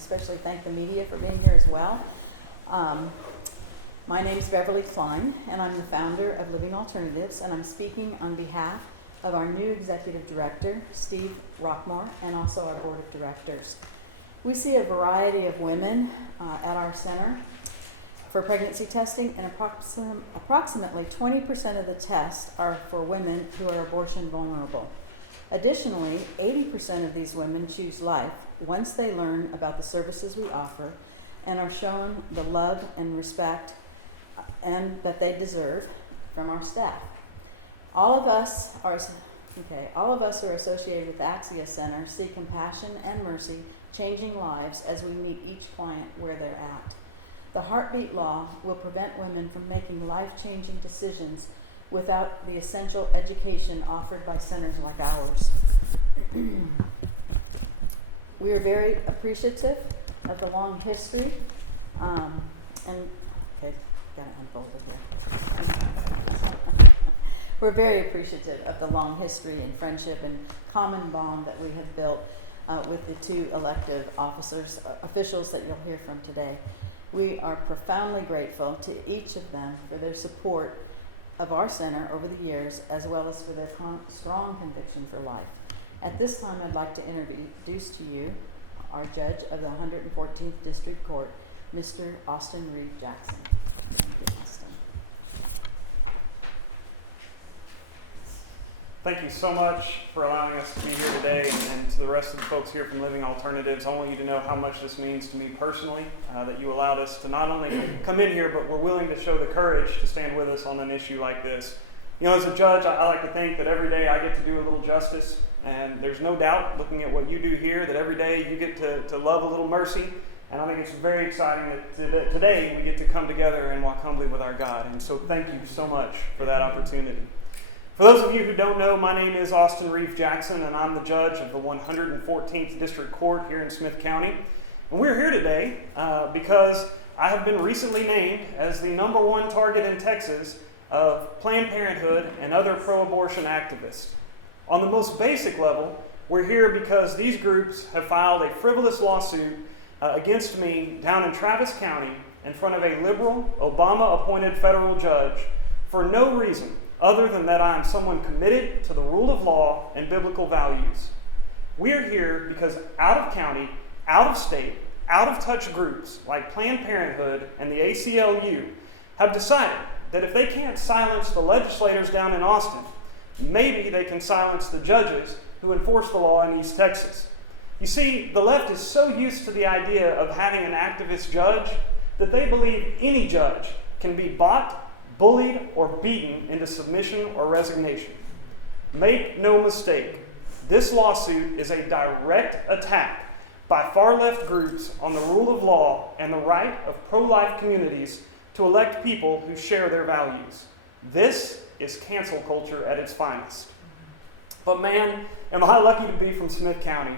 especially thank the media for being here as well. My name is Beverly Klein, and I'm the founder of Living Alternatives, and I'm speaking on behalf of our new executive director, Steve Rockmore, and also our board of directors. We see a variety of women at our center for pregnancy testing, and approximately 20% of the tests are for women who are abortion vulnerable. Additionally, 80% of these women choose life once they learn about the services we offer and are shown the love and respect and that they deserve from our staff. All of us who are associated with the Axia Center see compassion and mercy changing lives as we meet each client where they're at. The heartbeat law will prevent women from making life-changing decisions without the essential education offered by centers like ours. We are very appreciative of the long history, We're very appreciative of the long history and friendship and common bond that we have built with the two elected officials that you'll hear from today. We are profoundly grateful to each of them for their support of our center over the years, as well as for their strong conviction for life. At this time, I'd like to introduce to you our judge of the 114th District Court, Mr. Austin Reeve Jackson. Thank you, Austin. Thank you so much for allowing us to be here today, and to the rest of the folks here from Living Alternatives. I want you to know how much this means to me personally, that you allowed us to not only come in here, but we're willing to show the courage to stand with us on an issue like this. You know, as a judge, I like to think that every day I get to do a little justice, and there's no doubt, looking at what you do here, that every day you get to love a little mercy. And I think it's very exciting that today we get to come together and walk humbly with our God. And so thank you so much for that opportunity. For those of you who don't know, my name is Austin Reeve Jackson, and I'm the judge of the 114th District Court here in Smith County. And we're here today because I have been recently named as the #1 target in Texas of Planned Parenthood and other pro-abortion activists. On the most basic level, we're here because these groups have filed a frivolous lawsuit against me down in Travis County in front of a liberal, Obama-appointed federal judge for no reason other than that I am someone committed to the rule of law and biblical values. We are here because out of county, out of state, out of touch groups like Planned Parenthood and the ACLU have decided that if they can't silence the legislators down in Austin, maybe they can silence the judges who enforce the law in East Texas. You see, the left is so used to the idea of having an activist judge that they believe any judge can be bought, bullied, or beaten into submission or resignation. Make no mistake, this lawsuit is a direct attack by far-left groups on the rule of law and the right of pro-life communities to elect people who share their values. This is cancel culture at its finest. But man, am I lucky to be from Smith County.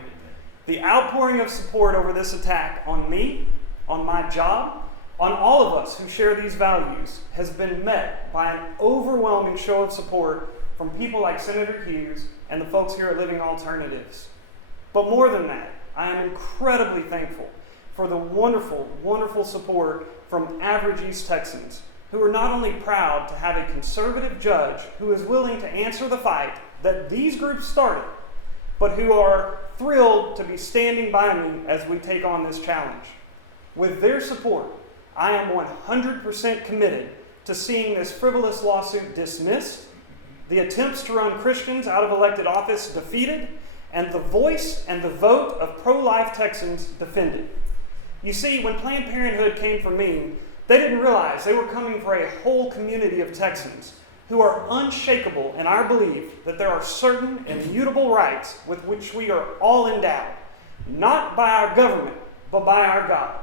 The outpouring of support over this attack on me, on my job, on all of us who share these values has been met by an overwhelming show of support from people like Senator Hughes and the folks here at Living Alternatives. But more than that, I am incredibly thankful for the wonderful, wonderful support from average East Texans who are not only proud to have a conservative judge who is willing to answer the fight that these groups started, but who are thrilled to be standing by me as we take on this challenge. With their support, I am 100% committed to seeing this frivolous lawsuit dismissed, the attempts to run Christians out of elected office defeated, and the voice and the vote of pro-life Texans defended. You see, when Planned Parenthood came for me, they didn't realize they were coming for a whole community of Texans who are unshakable in our belief that there are certain immutable rights with which we are all endowed, not by our government, but by our God.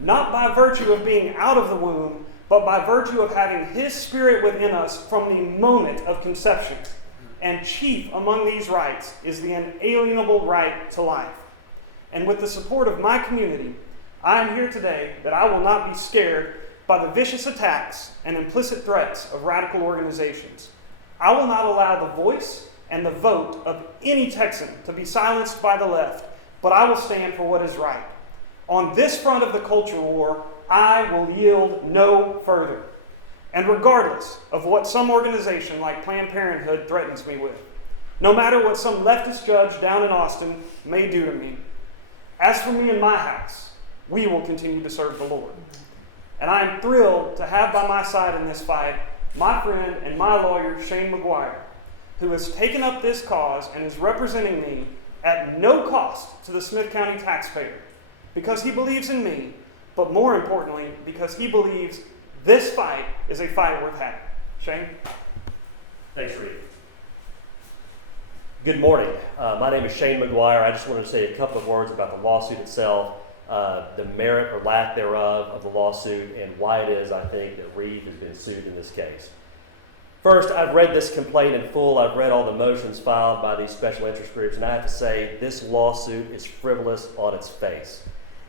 Not by virtue of being out of the womb, but by virtue of having His Spirit within us from the moment of conception. And chief among these rights is the inalienable right to life. And with the support of my community, I am here today that I will not be scared by the vicious attacks and implicit threats of radical organizations. I will not allow the voice and the vote of any Texan to be silenced by the left, but I will stand for what is right. On this front of the culture war, I will yield no further. And regardless of what some organization like Planned Parenthood threatens me with, no matter what some leftist judge down in Austin may do to me, as for me and my house, we will continue to serve the Lord. And I am thrilled to have by my side in this fight my friend and my lawyer, Shane McGuire, who has taken up this cause and is representing me at no cost to the Smith County taxpayer, because he believes in me, but more importantly, because he believes this fight is a fight worth having. Shane? Thanks, Reeve. Good morning. My name is Shane McGuire. I just wanted to say a couple of words about the lawsuit itself, the merit or lack thereof of the lawsuit, and why it is I think that Reeve has been sued in this case. First, I've read this complaint in full. I've read all the motions filed by these special interest groups, and I have to say this lawsuit is frivolous on its face.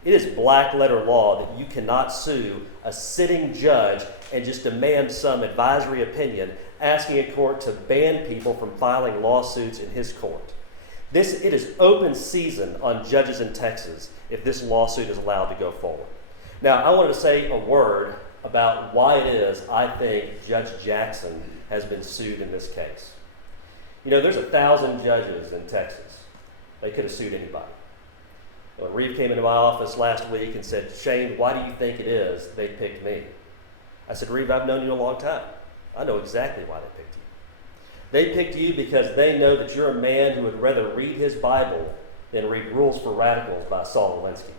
It is black letter law that you cannot sue a sitting judge and just demand some advisory opinion, asking a court to ban people from filing lawsuits in his court. It is open season on judges in Texas if this lawsuit is allowed to go forward. Now, I wanted to say a word about why it is I think Judge Jackson has been sued in this case. You know, there's 1,000 judges in Texas. They could have sued anybody. When Reeve came into my office last week and said, "Shane, why do you think it is they picked me?" I said, "Reeve, I've known you a long time. I know exactly why they picked you. They picked you because they know that you're a man who would rather read his Bible than read Rules for Radicals by Saul Alinsky.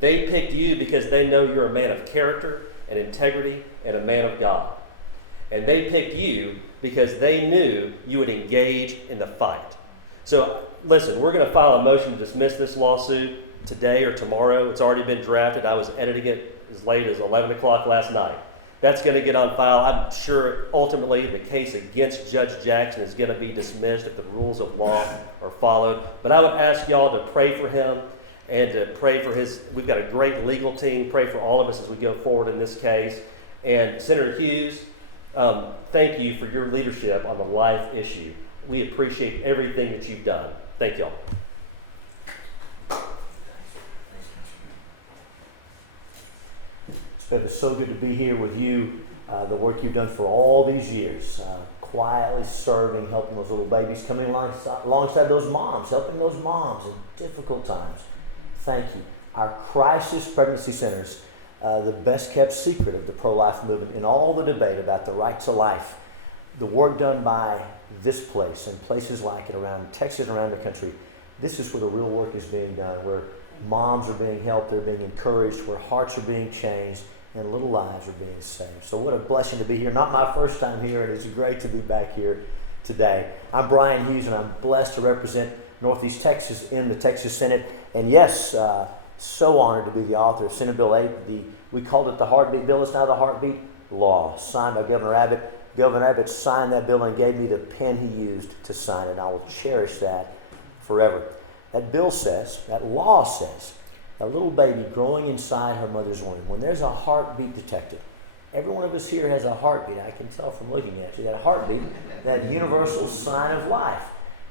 They picked you because they know you're a man of character and integrity and a man of God. And they picked you because they knew you would engage in the fight." So listen, we're going to file a motion to dismiss this lawsuit today or tomorrow. It's already been drafted. I was editing it as late as 11 o'clock last night. That's going to get on file. I'm sure ultimately the case against Judge Jackson is going to be dismissed if the rules of law are followed. But I would ask y'all to pray for him and to pray for we've got a great legal team. Pray for all of us as we go forward in this case. And Senator Hughes, thank you for your leadership on the life issue. We appreciate everything that you've done. Thank y'all. It's so good to be here with you. The work you've done for all these years, quietly serving, helping those little babies, coming alongside those moms, helping those moms in difficult times. Thank you. Our crisis pregnancy centers, the best kept secret of the pro-life movement in all the debate about the right to life. The work done by this place and places like it around Texas and around the country, this is where the real work is being done, where moms are being helped, they're being encouraged, where hearts are being changed, and little lives are being saved. So what a blessing to be here. Not my first time here, and it's great to be back here today. I'm Bryan Hughes, and I'm blessed to represent Northeast Texas in the Texas Senate. And yes, so honored to be the author of Senate Bill 8. We called it the Heartbeat Bill. It's now the Heartbeat Law, signed by Governor Abbott. Governor Abbott signed that bill and gave me the pen he used to sign it, and I will cherish that forever. That bill says, that law says, a little baby growing inside her mother's womb, when there's a heartbeat detected, every one of us here has a heartbeat. I can tell from looking at you. That heartbeat, that universal sign of life.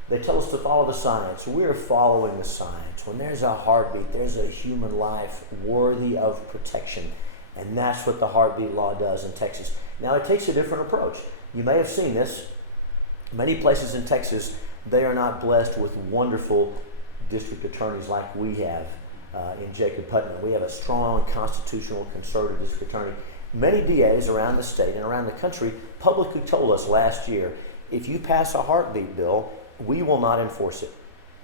They tell us to follow the science. We're following the science. When there's a heartbeat, there's a human life worthy of protection. And that's what the Heartbeat Law does in Texas. Now, it takes a different approach. You may have seen this. Many places in Texas, they are not blessed with wonderful district attorneys like we have in Jacob Putnam. We have a strong constitutional conservative district attorney. Many DAs around the state and around the country publicly told us last year, if you pass a heartbeat bill, we will not enforce it.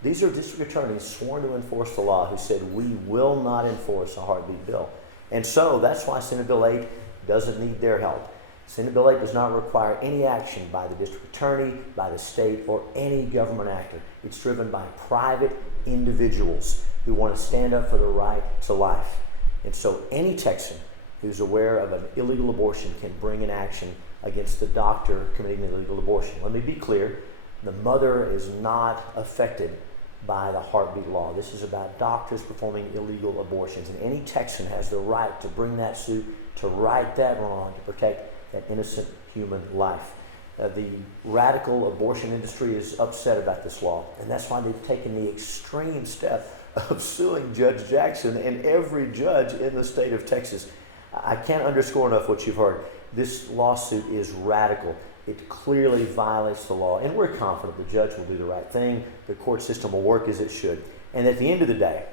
These are district attorneys sworn to enforce the law who said we will not enforce a heartbeat bill. And so that's why Senate Bill 8 doesn't need their help. Senate Bill 8 does not require any action by the district attorney, by the state, or any government actor. It's driven by private individuals who want to stand up for the right to life. And so any Texan who's aware of an illegal abortion can bring an action against the doctor committing an illegal abortion. Let me be clear, the mother is not affected by the Heartbeat Law. This is about doctors performing illegal abortions, and any Texan has the right to bring that suit to right that wrong, to protect that innocent human life. The radical abortion industry is upset about this law, and that's why they've taken the extreme step of suing Judge Jackson and every judge in the state of Texas. I can't underscore enough what you've heard. This lawsuit is radical. It clearly violates the law, and we're confident the judge will do the right thing. The court system will work as it should. And at the end of the day,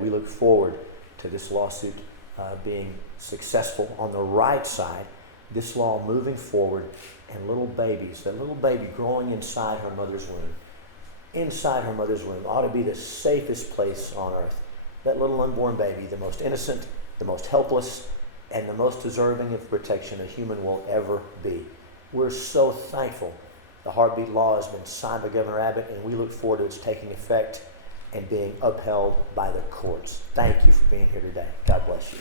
we look forward to this lawsuit being successful on the right side, this law moving forward, and little babies, that little baby growing inside her mother's womb ought to be the safest place on earth. That little unborn baby, the most innocent, the most helpless, and the most deserving of protection a human will ever be. We're so thankful the heartbeat law has been signed by Governor Abbott, and we look forward to its taking effect and being upheld by the courts. Thank you for being here today. God bless you.